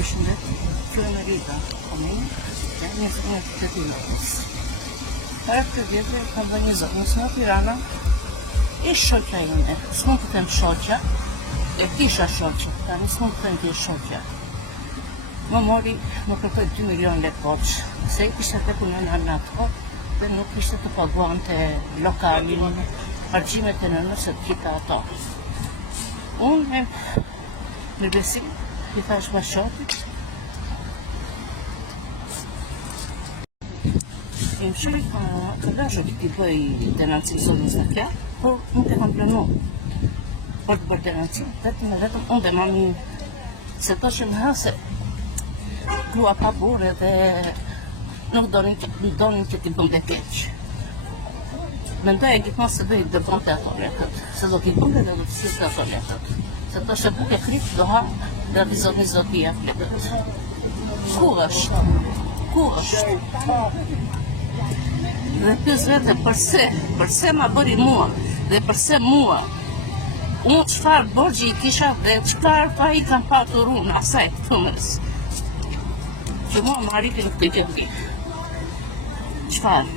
Përshëndet, kjo e Merita, një të Tiranës. Para këtë vjetë kam dhe një zonë, nësë në Tirana, ish shoqja ime, s'mund të them shoqja, e kisha shoqja, tani s'mund të them ti shoqja. Më mori, më kërkoj 2 milion lek borç, se i kishte të punon në ato, dhe nuk ishte të paguante lokalin, hargjimet e nënës e të gjitha ato. Unë me besim, i thash bashkëtit, i më shuri ka dashur t'i bëj denancim zonës në kja, por nuk e kam planu për të bërë denancim, vetëm unë dhe mami, se to që më hase, grua ka burë dhe nuk donin që t'i bënde keq. Mendoj e gjithmonë se do i dëbonte ato letët, se do t'i bënde dhe do t'i siste ato letët. Se to që buke klik do ha dhe vizot pia letët. Kur është? Dhe pës vete përse ma bëri mua dhe përse mua. Unë qëfar borgji i kisha dhe qëfar pa i kam patur unë asaj të mësë. Që mua më arritin të gjëndi. Qëfar?